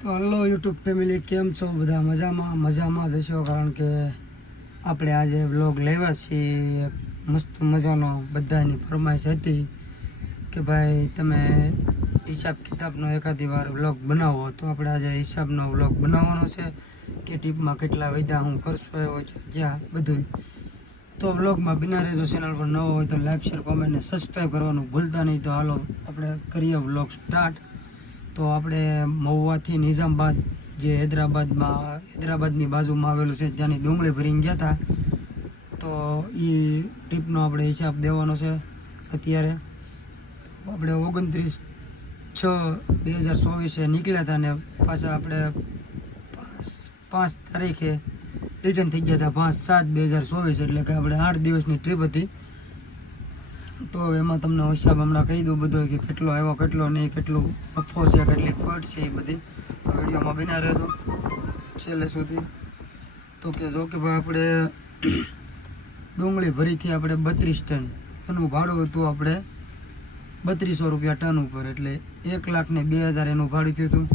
તો hello YouTube family, કેમ છો બધા? મજામાં? મજામાં જશો કારણ કે આપણે આજે વ્લોગ લેવા છીએ. મસ્ત મજાનો બધાની ફરમાઈશ હતી કે ભાઈ, તમે હિસાબ કિતાબનો એકાદી વાર વ્લોગ બનાવો. તો આપણે આજે હિસાબનો વ્લોગ બનાવવાનો છે કે ટીપમાં કેટલા વૈદા હું કરશો, એવો જ્યાં બધું તો વ્લોગમાં બિના રહેજો, ચેનલ પર નવો હોય તો લાઈક, શેર, કોમેન્ટ ને સબસ્ક્રાઈબ કરવાનું ભૂલતા નહીં. તો હાલો, આપણે કરીએ વ્લોગ સ્ટાર્ટ તો આપણે મહુવાથી નિઝામબાદ, જે હૈદરાબાદમાં, હૈદરાબાદની બાજુમાં આવેલું છે, ત્યાંની ડુંગળી ભરીને ગયા હતા તો એ ટ્રીપનો આપણે હિસાબ દેવાનો છે અત્યારે. આપણે ઓગણત્રીસ છ બે હજાર ચોવીસે નીકળ્યા હતા ને પાછા આપણે પાંચ તારીખે રિટર્ન થઈ ગયા હતા પાંચ સાત બે હજાર ચોવીસ, એટલે કે આપણે આઠ દિવસની ટ્રીપ હતી. તો એમાં તમને હિસાબ હમણાં કહી દઉં બધો કે કેટલો આવ્યો, કેટલો નહીં, કેટલું નફો છે, કેટલી ખોટ છે એ બધી. તો વિડીયોમાં બના રહેજો છેલ્લે સુધી. તો કે જો કે ભાઈ આપણે ડુંગળી ભરીથી આપણે બત્રીસ ટન, એનું ભાડું હતું આપણે બત્રીસો રૂપિયા ટન ઉપર, એટલે એક લાખ ને બે હજાર એનું ભાડું થયું હતું.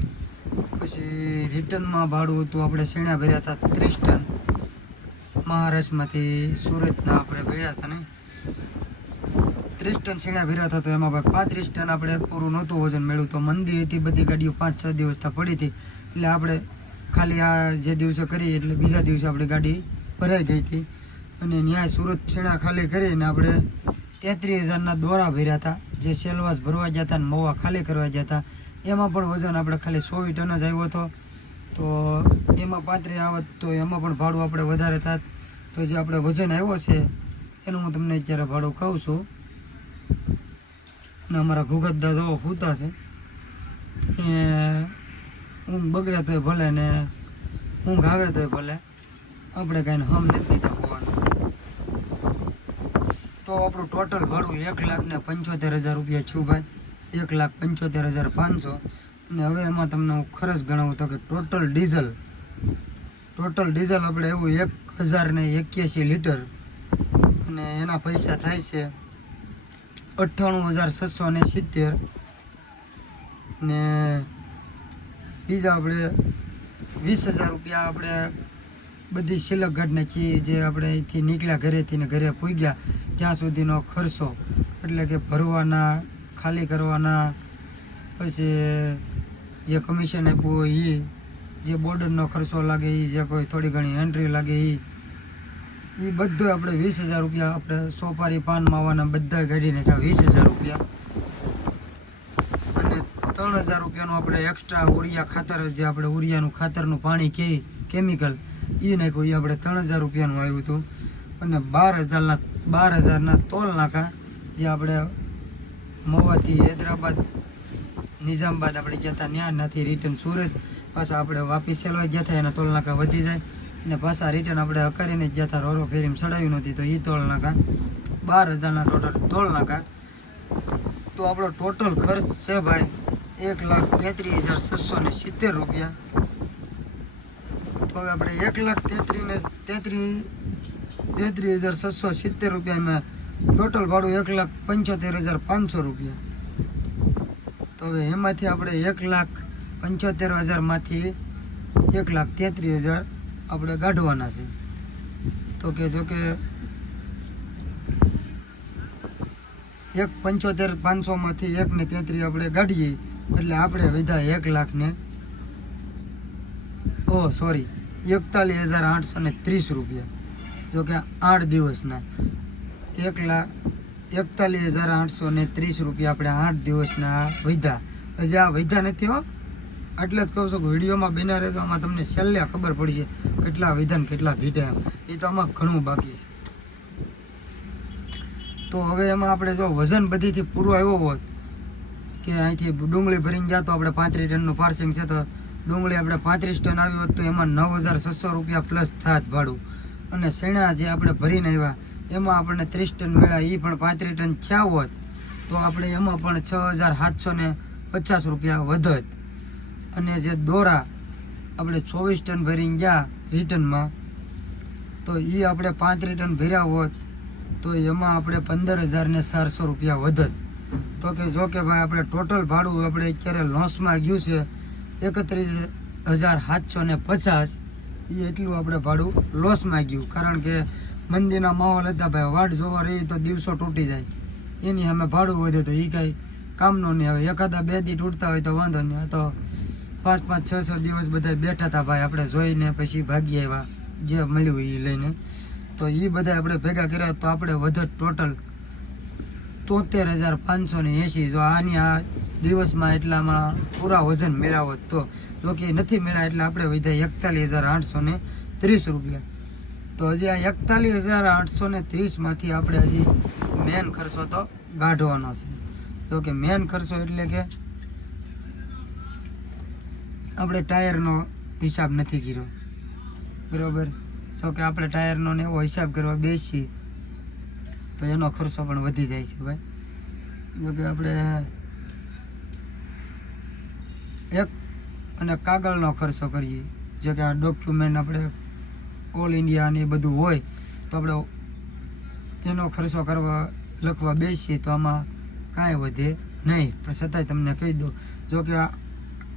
પછી રિટર્નમાં ભાડું હતું આપણે શેણા ભર્યા હતા ત્રીસ ટન. મહારાષ્ટ્રમાંથી સુરતના આપણે ભર્યા હતા ને. ત્રીસ ટન શેણા ભર્યા હતા તો એમાં ભાઈ પાંત્રીસ ટન આપણે પૂરું નહોતું વજન મળ્યું તો મંદી હતી, બધી ગાડીઓ પાંચ છ દિવસ પડી હતી. એટલે આપણે ખાલી આ જે દિવસે કરી, એટલે બીજા દિવસે આપણી ગાડી ભરાઈ ગઈ હતી. અને ન્યાય સુરત શેણા ખાલી કરીને આપણે તેત્રીસ હજારના દોરા ભર્યા હતા. જે સેલવાસ ભરવા ગયા હતા અને મવા ખાલી કરવા ગયા હતા. એમાં પણ વજન આપણે ખાલી સો ટન જ આવ્યો હતો. તો એમાં પાંત્રીસ આવત તો એમાં પણ ભાડું આપણે વધારે થાત. તો જે આપણે વજન આવ્યો છે, એનું હું તમને અત્યારે ભાડું કહું છું. અને અમારા ઘુગત દાદો સૂતા છે. એ ઊંઘ બગડે તોય ભલે ને ઊંઘ આવે તોય ભલે. આપણે કાંઈ હમ નથી દીધા હોવાનું. તો આપણું ટોટલ ભાડું એક લાખ ને પંચોતેર હજાર રૂપિયા છું ભાઈ. એક લાખ પંચોતેર હજાર પાંચસો. અને હવે એમાં તમને હું ખરચ ગણાવું તો કે ટોટલ ડીઝલ ટોટલ ડીઝલ આપણે એવું એક હજાર ને એક્યાસી લીટર અને એના પૈસા થાય છે. અઠ્ઠાણું હજાર છસો ને સિત્તેર. ને બીજા આપણે વીસ હજાર રૂપિયા આપણે બધી સિલક ઘટને છીએ જે આપણે અહીંથી નીકળ્યા ઘરેથી ને ઘરે પૂગ્યા, ત્યાં સુધીનો ખર્ચો. એટલે કે ભરવાના, ખાલી કરવાના, પછી જે કમિશન આપ્યું હોય એ જે બોર્ડરનો ખર્ચો લાગે એ જે કોઈ થોડી ઘણી એન્ટ્રી લાગે એ એ બધું આપણે વીસ હજાર રૂપિયા આપણે સોપારી, પાન, માવાના બધા કાઢી નાખ્યા, વીસ હજાર રૂપિયા. અને ત્રણ હજાર રૂપિયાનું આપણે એક્સ્ટ્રા ઉરિયા ખાતર, જે આપણે ઉરિયાનું ખાતરનું પાણી કે કેમિકલ એ નાખ્યું એ આપણે ત્રણ હજાર રૂપિયાનું આવ્યું હતું. અને બાર હજારના બાર હજારના તોલ નાખા જે આપણે મવાથી હૈદરાબાદ, નિઝામાબાદ આપણે ગયા હતા ત્યાં નથી રિટર્ન સુરત. પાછા આપણે વાપી સેલવા ગયા હતા, એના તોલ નાકા વધી જાય. અને પાછા રિટર્ન આપણે અકારીને જ ગયા હતા રોરો ફેરીમાં ચડાવ્યું નથી તો એ તોળ નાખા. બાર હજારના ટોટલ તોળ નાખા. તો આપણો ટોટલ ખર્ચ છે ભાઈ એક લાખ તેત્રીસ હજાર છસો ને સિત્તેર રૂપિયા. તો હવે આપણે એક લાખ તેત્રીસ ને તેત્રીસ તેત્રીસ હજાર છસો સિત્તેર રૂપિયામાં ટોટલ ભાડું એક લાખ પંચોતેર હજાર પાંચસો રૂપિયા. તો હવે એમાંથી આપણે એક લાખ પંચોતેર હજારમાંથી એક લાખ તેત્રીસ હજાર આપણે કાઢવાના છે. તો કે જો કે એક પંચોતેર પાંચસોમાંથી એકને તેત્રીસ આપણે કાઢીએ એટલે આપણે વિધા એક લાખને ઓ સોરી એકતાલીસ હજાર આઠસો ને ત્રીસ રૂપિયા. જો કે આઠ દિવસના. એક લાખ, એકતાલીસ હજાર આઠસો ને ત્રીસ રૂપિયા આપણે આઠ દિવસના વૈધા. હજી આ વધ્યા નથી હો. એટલે જ કહું છું કે વિડીયોમાં બેના રહે તો આમાં તમને છેલ્લે ખબર પડી છે કેટલા વિધાન, કેટલા ઘીટા એ તો આમાં ઘણું બાકી છે. તો હવે એમાં આપણે જો વજન બધીથી પૂરો આવ્યો હોત કે અહીંથી ડુંગળી ભરીને ગયા તો આપણે પાંત્રીસ ટનનું પાર્સિંગ છે તો ડુંગળી આપણે પાંત્રીસ ટન આવી હોત તો એમાં નવ હજાર છસો રૂપિયા પ્લસ થાત ભાડું. અને શેણા જે આપણે ભરીને આવ્યા, એમાં આપણને ત્રીસ ટન મળ્યા એ પણ પાંત્રીસ ટન થયા હોત તો આપણે એમાં પણ છ હજાર સાતસો ને પચાસ રૂપિયા વધત. અને જે દોરા આપણે ચોવીસ ટન ભરીને ગયા રિટર્નમાં તો એ આપણે પાંત્રીસ ટન ભર્યા હોત, તો એમાં આપણે પંદર હજારને ચારસો રૂપિયા વધત. તો કે જો કે ભાઈ આપણે ટોટલ ભાડું આપણે અત્યારે લોસમાં ગયું છે એકત્રીસ હજાર સાતસો ને પચાસ એ એટલું આપણે ભાડું લોસમાં ગયું. કારણ કે મંદિરના માહોલ હતા ભાઈ, વાટ જોવા રહી તો દિવસો તૂટી જાય. એની સામે ભાડું વધે તો એ કાંઈ કામનું નહીં. હવે એકાદા બે દી તૂટતા હોય તો વાંધો નહીં. તો પાંચ પાંચ, છ છ દિવસ બધા બેઠા હતા ભાઈ. આપણે જોઈને પછી ભાગી આવ્યા, જે મળ્યું એ લઈને. તો એ બધા આપણે ભેગા કર્યા તો આપણે વધત ટોટલ તોતેર હજાર પાંચસો ને એંશી. જો આની આ દિવસમાં એટલામાં પૂરા વજન મેળાવો તો. જો કે નથી મેળા એટલે આપણે વધ્યા એકતાલીસ હજાર આઠસો ને ત્રીસ રૂપિયા. તો હજી આ એકતાલીસ હજાર આઠસો ને ત્રીસમાંથી આપણે હજી મેન ખર્ચો તો કાઢવાનો છે. તો કે મેન ખર્ચો એટલે કે આપણે ટાયરનો હિસાબ નથી કર્યો. બરાબર? જો કે આપણે ટાયરનો ને એવો હિસાબ કરવા બેસીએ તો એનો ખર્ચો પણ વધી જાય છે ભાઈ. જો કે આપણે એક અને કાગળનો ખર્ચો કરીએ. જો કે આ ડોક્યુમેન્ટ આપણે ઓલ ઇન્ડિયા એ બધું હોય, તો આપણે એનો ખર્ચો કરવા, લખવા બેસીએ તો આમાં કાંઈ વધે નહીં. પણ છતાંય તમને કહી દઉં, જો કે આ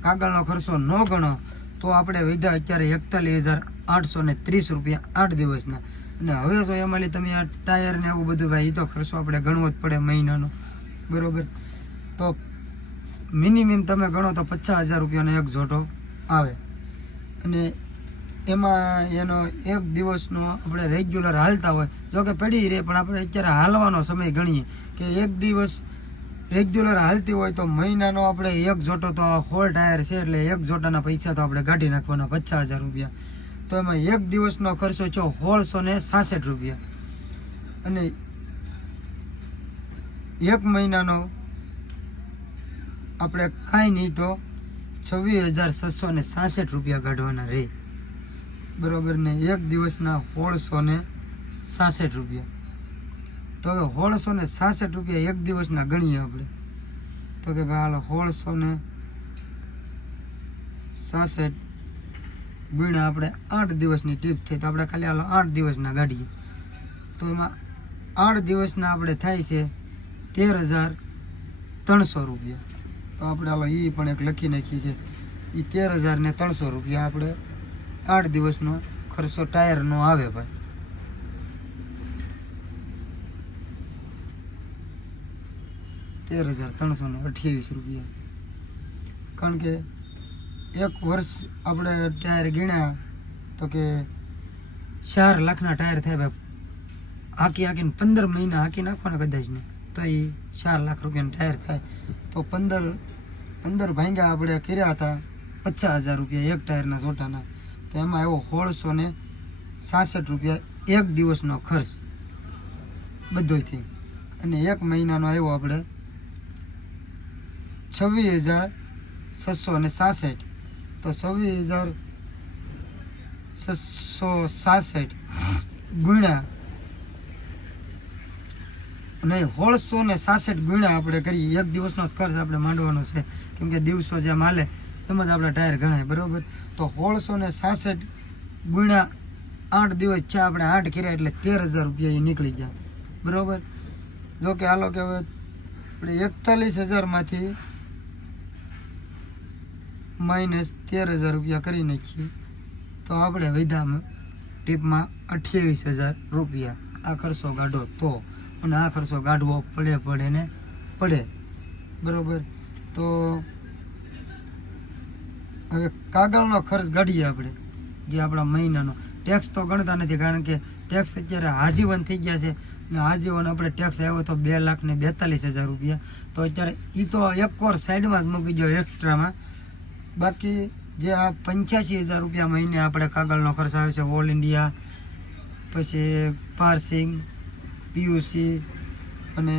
કાગળનો ખર્ચો ન ગણો, તો આપણે વધ્યા અત્યારે એકતાલીસ હજાર આઠસો ને ત્રીસ રૂપિયા આઠ દિવસના. અને હવે તો એમાં તમે આ ટાયર ને એવું બધું ભાઈ એ તો ખર્ચો આપણે ગણવો જ પડે મહિનાનો. બરાબર? તો મિનિમમ તમે ગણો તો પચાસ હજાર રૂપિયાનો એક જોટો આવે. અને એમાં એનો એક દિવસનો આપણે રેગ્યુલર હાલતા હોય. જો કે પડી રહે, પણ આપણે અત્યારે હાલવાનો સમય ગણીએ કે એક દિવસ રેગ્યુલર હાલતી હોય તો મહિનાનો આપણે એક જોટો તો હોલ ટાયર છે, એટલે એક જોટાના પૈસા તો આપણે કાઢી નાખવાના પચાસ હજાર રૂપિયા. તો એમાં એક દિવસનો ખર્ચો છે સોળસો ને સાસઠ રૂપિયા. અને એક મહિનાનો આપણે કાંઈ નહીં તો છવ્વીસ હજાર છસો ને સાસઠ રૂપિયા કાઢવાના રહે બરાબર ને? એક દિવસના સોળસો ને સાસઠ રૂપિયા. તો હવે સોળસો ને સાસઠ રૂપિયા એક દિવસના ગણીએ આપણે. તો કે ભાઈ હાલો સોળસો ને સાસઠ ગુણ્યા આપણે આઠ દિવસની ટ્રીપ થઈ તો આપણે ખાલી હાલો આઠ દિવસના ગાડીએ. તો એમાં આઠ દિવસના આપણે થાય છે તેર હજાર ત્રણસો રૂપિયા. તો આપણે હાલો એ પણ એક લખી નાખીએ કે એ તેર હજાર ને ત્રણસો રૂપિયા આપણે આઠ દિવસનો ખર્ચો ટાયરનો આવે ભાઈ. તેર હજાર ત્રણસો ને અઠ્યાવીસ રૂપિયા. કારણ કે એક વર્ષ આપણે ટાયર ગીણ્યા તો કે ચાર લાખના ટાયર થાય ભાઈ. હાંકી હાંકીને પંદર મહિના હાંકી નાખો કદાચ ને. તો એ ચાર લાખ રૂપિયાનું ટાયર થાય. તો પંદર પંદર ભાંગ્યા આપણે કર્યા હતા પચાસ હજાર રૂપિયા એક ટાયરના ચોટાના. તો એમાં એવો સોળસો ને સાસઠ રૂપિયા એક દિવસનો ખર્ચ બધોથી અને એક મહિનાનો આવ્યો આપણે છવ્વીસ હજાર છસો ને સાસઠ. તો છવ્વીસ હજાર છસો સાસઠ ગુણ્યા નહીં સોળસો ને સાસઠ ગુણ્યા આપણે કરીએ. એક દિવસનો જ ખર્ચ આપણે માંડવાનો છે. કેમ કે દિવસો જેમ હાલે એમ જ આપણે ટાયર ગણાય બરાબર? તો સોળસો ને સાસઠ ગુણ્યા આઠ દિવસ છે આપણે આઠ કર્યા એટલે તેર હજાર રૂપિયા એ નીકળી ગયા. બરાબર? જો કે હાલો કે હવે આપણે એકતાલીસ હજારમાંથી માઇનસ તેર હજાર રૂપિયા કરી નાખીએ. તો આપણે વૈધામાં ટીપમાં અઠ્યાવીસ હજાર રૂપિયા. આ ખર્ચો કાઢો તો. અને આ ખર્ચો કાઢવો પડે પડે ને પડે. બરાબર? તો હવે કાગળનો ખર્ચ કાઢીએ આપણે, જે આપણા મહિનાનો. ટેક્સ તો ગણતા નથી, કારણ કે ટેક્સ અત્યારે આજીવન થઈ ગયા છે. અને આજીવન આપણે ટેક્સ આવ્યો તો બે લાખ ને બેતાલીસ હજાર રૂપિયા. તો અત્યારે એ તો એક વાર સાઈડમાં જ મૂકી દો એક્સ્ટ્રામાં બાકી જે આ પંચ્યાસી હજાર રૂપિયા મહિને આપણે કાગળનો ખર્ચ આવે છે ઓલ ઇન્ડિયા પછી પાર્સિંગ પીયુસી અને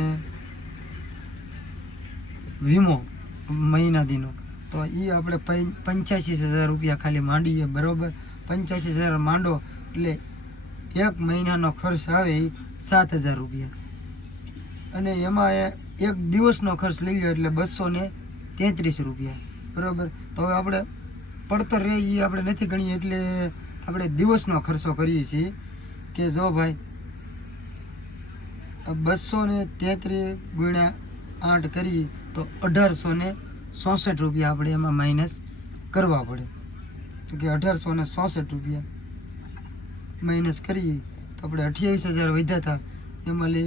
વીમો મહિના દીનો. તો એ આપણે પંચ્યાસી હજાર રૂપિયા ખાલી માંડીએ, બરોબર? પંચ્યાસી હજાર માંડો, એટલે એક મહિનાનો ખર્ચ આવે એ સાત હજાર રૂપિયા. અને એમાં એક દિવસનો ખર્ચ લઈ લો એટલે બસો ને તેત્રીસ રૂપિયા. બરોબર? તો હવે આપણે પડતર રહે એ આપણે નથી ગણીએ, એટલે આપણે દિવસનો ખર્ચો કરીએ છીએ. કે જો ભાઈ બસો ને તેત્રીસ ગુણ્યા આઠ કરીએ, તો અઢારસો ને ચોસઠ રૂપિયા આપણે એમાં માઇનસ કરવા પડે. તો કે અઢારસો ને ચોસઠ રૂપિયા માઇનસ કરીએ, તો આપણે અઠ્યાવીસ હજાર વધ્યા હતા એમાં લે,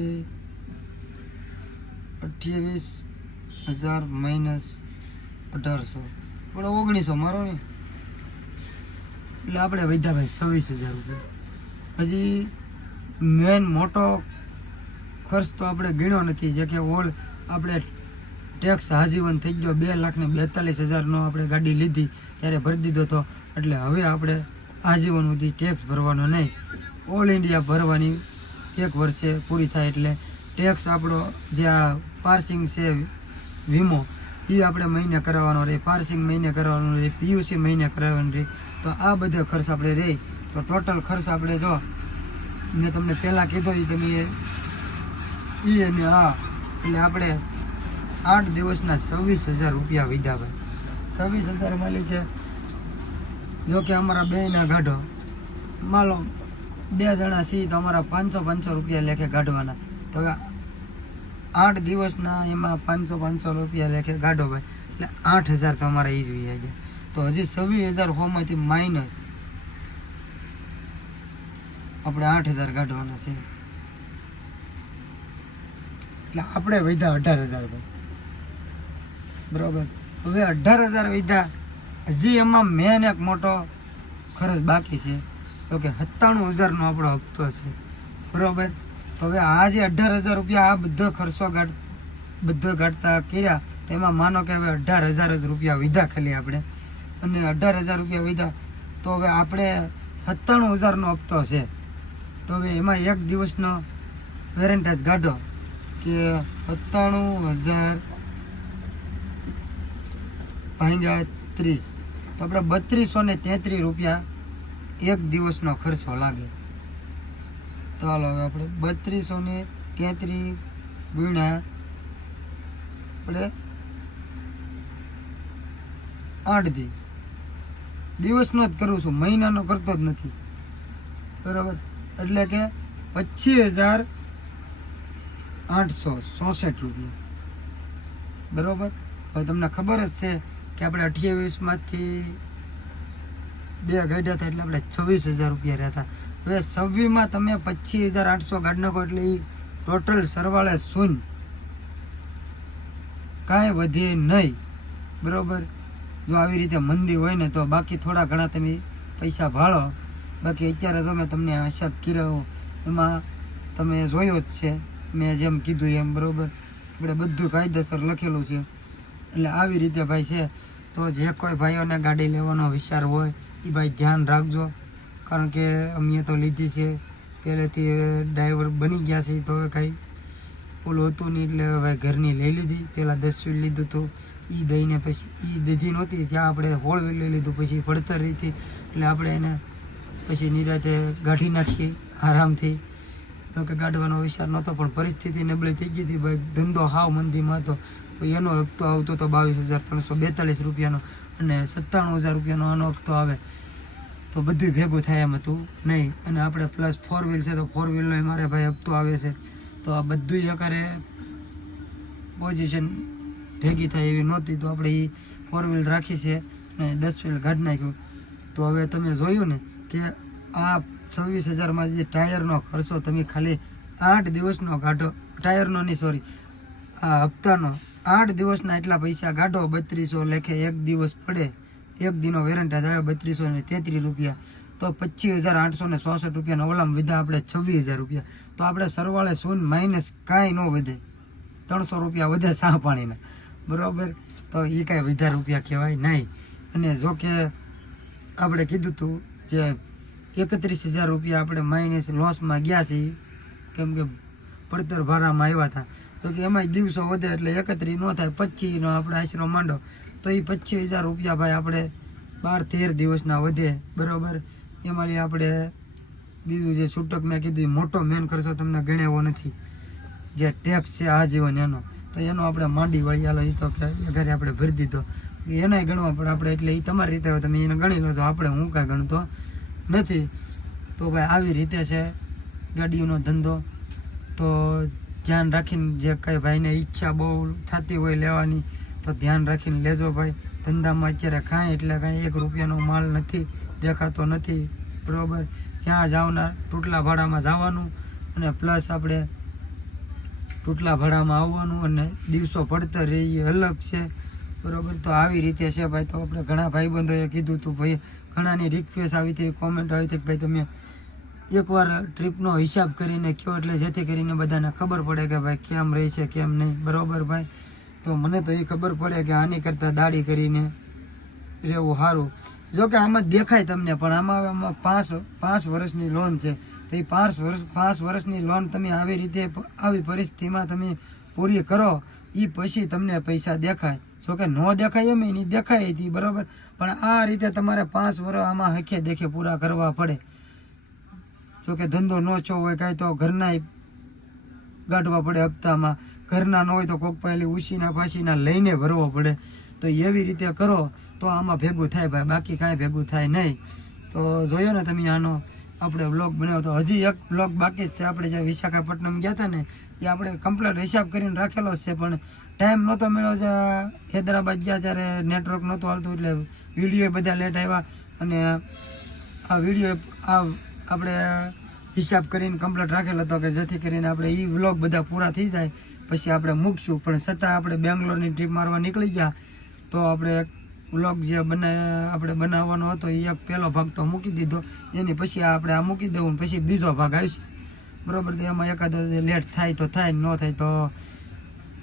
અઠ્યાવીસ હજાર માઇનસ અઢારસો. પણ ઓગણીસો મારો ને એટલે આપણે વધ્યા ભાઈ છવ્વીસ હજાર રૂપિયા. હજી મેન મોટો ખર્ચ તો આપણે ગણ્યો નથી. જે કે ઓલ આપણે ટેક્સ આજીવન થઈ ગયો બે લાખ ને બેતાલીસ હજારનો આપણે ગાડી લીધી, ત્યારે ભરી દીધો હતો એટલે હવે આપણે આજીવન સુધી ટેક્સ ભરવાનો નહીં. ઓલ ઇન્ડિયા ભરવાની એક વર્ષે પૂરી થાય એટલે ટેક્સ આપણો જે આ પાર્સિંગ છે, વીમો એ આપણે મહિને કરાવવાનો રહે પાર્સિંગ મહિને કરવાનો રહે પીયુસી મહિને કરાવવાનું રહે તો આ બધો ખર્ચ આપણે રહે તો ટોટલ ખર્ચ આપણે જો, મેં તમને પહેલાં કીધો એ તમે એ અને આ. એટલે આપણે આઠ દિવસના છવ્વીસ હજાર રૂપિયા વીધા ભાઈ. છવ્વીસ હજાર માલી કે જો કે અમારા બેના ગાઢો, માલો, બે જણા સી તો અમારા પાંચસો પાંચસો રૂપિયા લેખે કાઢવાના તો આઠ દિવસના એમાં પાંચસો પાંચસો રૂપિયા લેખે ગાઢો ભાઈ. એટલે આઠ હજાર તમારે એ જોઈએ છે તો હજી છવ્વીસ હજાર હોમાંથી માઇનસ આપણે આઠ હજાર કાઢવાના છે. એટલે આપણે વધ્યા અઢાર હજાર ભાઈ. બરાબર? હવે અઢાર હજાર વધ્યા. હજી એમાં મેન એક મોટો ખર્ચ બાકી છે. તો કે સત્તાણું હજારનો આપણો હપ્તો છે. બરોબર? હવે આ જે અઢાર હજાર રૂપિયા આ બધો ખર્ચો ગાઢ બધો ગાઢતા કર્યા તેમાં માનો કે હવે અઢાર હજાર જ રૂપિયા વિધા ખાલી આપણે. અને અઢાર હજાર રૂપિયા વિધા, તો હવે આપણે સત્તાણું હજારનો હપ્તો છે. તો હવે એમાં એક દિવસનો વેરેન્ટેજ કાઢો કે સત્તાણું હજાર ભાંગ્યા ત્રીસ. તો આપણે બત્રીસો ને તેત્રીસ રૂપિયા એક દિવસનો ખર્ચો લાગે. હાલો હવે આપણે બત્રીસો ને તેત્રીસ ગુણ્યા આપણે આઠ દી દિવસનો જ કરું છું, મહિનાનો કરતો જ નથી. બરાબર? એટલે કે પચીસ હજાર આઠસો ચોસઠ રૂપિયા. બરાબર? હવે તમને ખબર જ છે કે આપણે અઠ્યાવીસમાંથી બે ગાડ્યા હતા એટલે આપણે છવ્વીસ હજાર રૂપિયા રહેતા હવે છવ્વીસમાં તમે પચીસ હજાર આઠસો ગાડી નાખો એટલે ટોટલ સરવાળે શૂન્ય. કાંઈ વધે નહીં. બરાબર? જો આવી રીતે મંદી હોય ને તો બાકી થોડા ઘણા તમે પૈસા ભાળો. બાકી અત્યારે જો મેં તમને હિસાબ કર્યો, એમાં તમે જોયો જ છે. મેં જેમ કીધું એમ, બરાબર? આપણે બધું કાયદેસર લખેલું છે. એટલે આવી રીતે ભાઈ છે. તો જે કોઈ ભાઈઓને ગાડી લેવાનો વિચાર હોય એ ભાઈ ધ્યાન રાખજો. કારણ કે અમે તો લીધી છે. પહેલેથી ડ્રાઈવર બની ગયા છે તો હવે કાંઈ ઓલું હતું નહીં એટલે હવે ઘરની લઈ લીધી. પહેલાં દસ વીલ લીધું હતું. એ દઈને પછી એ દીધી નહોતી ત્યાં આપણે હોળ વીલ લઈ લીધું. પછી પડતર રીતે એટલે આપણે એને પછી નિરાતે ગાઢી નાખીએ આરામથી. તો કે ગાઢવાનો વિચાર નહોતો, પણ પરિસ્થિતિ નબળી થઈ ગઈ હતી. ભાઈ ધંધો હાવ મંદીમાં હતો. એનો હપ્તો આવતો હતો બાવીસ હજાર ત્રણસો બેતાલીસ રૂપિયાનો અને સત્તાણું હજાર રૂપિયાનો આનો હપ્તો આવે. તો બધું ભેગું થાય એમ હતું. નહીં, અને આપણે પ્લસ ફોર વ્હીલ છે, તો ફોર વ્હીલનો મારે ભાઈ હપ્તો આવે છે. તો આ બધું એકારે પોઝિશન ભેગી થાય એવી નહોતી, તો આપણે એ ફોર વ્હીલ રાખી છે અને દસ વ્હીલ કાઢી નાખ્યું. તો હવે તમે જોયું ને કે આ છવ્વીસ હજારમાં જે ટાયરનો ખર્ચો તમે ખાલી આઠ દિવસનો કાઢો ટાયરનો નહીં સોરી આ હપ્તાનો આઠ દિવસના એટલા પૈસા કાઢો બત્રીસો લેખે એક દિવસ પડે. એક દિનો વેરંટેજ થાય બત્રીસો ને તેત્રીસ રૂપિયા. તો પચીસ હજાર આઠસો ને ચોસઠ રૂપિયાના ઓલામાં વિધા આપણે છવ્વીસ હજાર રૂપિયા. તો આપણે સરવાળે સોન માઇનસ કાંઈ ન વધે. ત્રણસો રૂપિયા વધે સાહ પાણીના. બરાબર? તો એ કાંઈ વધારે રૂપિયા કહેવાય નહીં. અને જો કે આપણે કીધું હતું જે એકત્રીસ હજાર રૂપિયા આપણે માઇનસ લોસમાં ગયા છીએ, કેમ કે પડતર ભાડામાં આવ્યા હતા. તો કે એમાંય દિવસો વધે એટલે એકત્રીસ ન થાય પચીસનો આપણે આશરો માંડો. તો એ પચીસ હજાર રૂપિયા ભાઈ આપણે બાર તેર દિવસના વધે, બરાબર? એમાં આપણે બીજું જે છૂટક મેં કીધું મોટો મેન ખર્ચો તમને ગણાવ્યો નથી. જે ટેક્સ છે આજીવન એનો. તો એનો આપણે માંડી વળી હાલો એ તો કે એ ઘરે આપણે ભરી દીધો. એનાય ગણવા પડે આપણે એટલે એ તમારી રીતે તમે એને ગણી લો છો આપણે હું કાંઈ ગણતો નથી. તો ભાઈ આવી રીતે છે ગાડીઓનો ધંધો. તો ધ્યાન રાખીને જે કંઈ ભાઈને ઈચ્છા બહુ થતી હોય લેવાની તો ધ્યાન રાખીને લેજો ભાઈ. ધંધામાં અત્યારે કાંઈ એટલે કાંઈ એક રૂપિયાનો માલ નથી, દેખાતો નથી. બરાબર? જ્યાં જાવના ટૂટલા ભાડામાં જવાનું અને પ્લસ આપણે ટૂટલા ભાડામાં આવવાનું અને દિવસો પડતર રહે એ અલગ છે. બરાબર? તો આવી રીતે છે ભાઈ. તો આપણે ઘણા ભાઈબંધોએ કીધું હતું ભાઈ, ઘણાની રિક્વેસ્ટ આવી હતી કોમેન્ટ આવી હતી કે ભાઈ તમે એકવાર ટ્રીપનો હિસાબ કરીને કયો એટલે જેથી કરીને બધાને ખબર પડે કે ભાઈ કેમ રહી છે, કેમ નહીં. બરાબર ભાઈ? તો મને તો એ ખબર પડે કે આની કરતાં દાઢી કરીને રહેવું સારું. જો કે આમાં દેખાય તમને, પણ આમાં આમાં પાંચ પાંચ વર્ષની લોન છે. તો એ પાંચ વર્ષ પાંચ વર્ષની લોન તમે આવી રીતે આવી પરિસ્થિતિમાં તમે પૂરી કરો એ પછી તમને પૈસા દેખાય. જો કે ન દેખાય એમ નહીં દેખાય હતી, બરાબર? પણ આ રીતે તમારે પાંચ વર્ષ આમાં હખે દેખે પૂરા કરવા પડે. જો કે ધંધો ન છો હોય કાંઈ તો ઘરના ગાંઠવા પડે હપ્તામાં. ઘરના ન હોય તો કોક પહેલી ઉછીના પાછીના લઈને ભરવો પડે. તો એવી રીતે કરો તો આમાં ભેગું થાય ભાઈ, બાકી કાંઈ ભેગું થાય નહીં. તો જોયો ને તમે આનો આપણે વ્લોગ બનાવ્યો તો હજી એક વ્લોગ બાકી જ છે. આપણે જે વિશાખાપટ્ટનમ ગયા હતા ને, એ આપણે કમ્પ્લેટ હિસાબ કરીને રાખેલો છે. પણ ટાઈમ નહોતો મળ્યો છે હૈદરાબાદ ગયા ત્યારે નેટવર્ક નહોતું હાલતું એટલે વીડિયો બધા લેટ આવ્યા. અને આ વીડિયો આ આપણે હિસાબ કરીને કમ્પ્લીટ રાખેલો હતો કે જેથી કરીને આપણે એ વ્લોગ બધા પૂરા થઈ જાય. પછી આપણે મૂકશું. પણ છતાં આપણે બેંગ્લોરની ટ્રીપ મારવા નીકળી ગયા તો આપણે વ્લોગ જે બને આપણે બનાવવાનો હતો એ એક પહેલો ભાગ તો મૂકી દીધો. એની પછી આપણે આ મૂકી દઉં પછી બીજો ભાગ આવશે. બરાબર? તો એમાં એકાદો લેટ થાય તો થાય ન થાય તો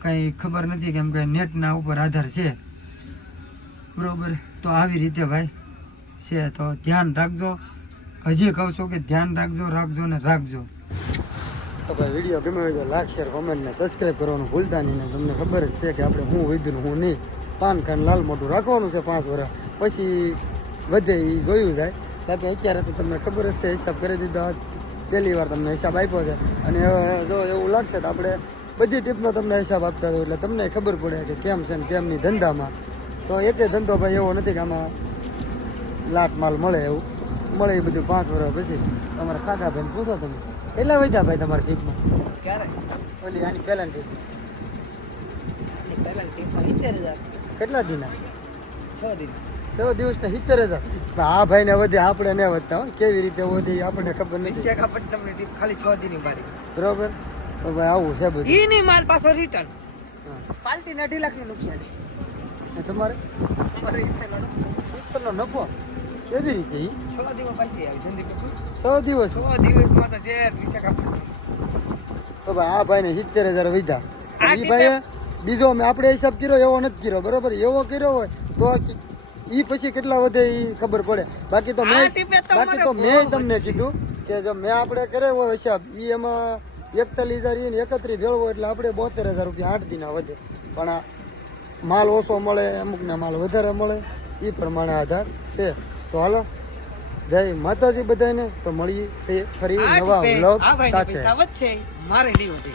કંઈ ખબર નથી કેમ કે નેટના ઉપર આધાર છે. બરાબર? તો આવી રીતે ભાઈ છે. તો ધ્યાન રાખજો. હજી કહું છું કે ધ્યાન રાખજો રાખજો ને રાખજો. તો ભાઈ વીડિયો ગમે હોય તો લાઈક શેર કોમેન્ટ ને સબસ્ક્રાઈબ કરવાનું ભૂલતા નહીં ને તમને ખબર જ છે કે આપણે હું વિધું હું નહીં. પાન કાર્ડ લાલ મોટું રાખવાનું છે પાંચ વર્ષ પછી વધે એ જોયું જાય. બાકી અત્યારે તો તમને ખબર જ છે, હિસાબ કરી દીધો પહેલી વાર તમને હિસાબ આપ્યો છે. અને હવે જો એવું લાગશે તો આપણે બધી ટીપનો તમને હિસાબ આપતા હોય એટલે તમને ખબર પડે કે કેમ છે ને કેમ નહીં ધંધામાં. તો એકે ધંધો ભાઈ એવો નથી કે આમાં લાટ માલ મળે એવું. મળે એ બધું પાંચ વર્ષ પછી. તમારા કાકા ભાઈ પૂછો તમે. કેટલા વધ્યા ભાઈ તમારા ટીપમાં ક્યારે? ઓલી આની પહેલાની ટીપ આની પહેલા ટીમમાં સિત્તેર હજાર. કેટલા દિના? છ દિન. સો દિવસના સિત્તેર હજાર. આ ભાઈને વધે આપણે ન વધતા કેવી રીતે વધે આપણને ખબર નથી. વિશાખાપટ્ટનમની ટીમ ખાલી છ દિન બારી બરોબર? તો ભાઈ આવું છે બધું. ઈ નહીં માલ પાછો રિટર્ન હા. પાલટીને અઢી લાખની નુકસાન. તમારે? અમારે નફો? કેવી રીતે છ દિવસ પછી આવી સંદીપ છ દિવસ? છ દિવસમાં તો છે વિશાખાપટ્ટનમ. તો ભાઈ આ ભાઈને સિત્તેર હજાર વીધા. એ ભાઈએ બીજો મેં આપણે હિસાબ કર્યો એવો નથી કર્યો. બરોબર? એવો કર્યો હોય તો એ પછી કેટલા વધે એ ખબર પડે. બાકી તો મેં તો બાકી તો મેં તમને કીધું કે જો મેં આપણે કર્યો હોય હિસાબ એ એમાં એકતાલીસ હજાર એને એકત્રીસ ભેળવો એટલે આપણે બોતેર હજાર રૂપિયા આઠ દિના વધે. પણ આ માલ ઓછો મળે અમુકના માલ વધારે મળે. એ પ્રમાણે આધાર છે. તો હાલો. જય માતાજી બધાને. તો મળીએ ફરી નવા વ્લોગ સાથે. મારે નહીં વધે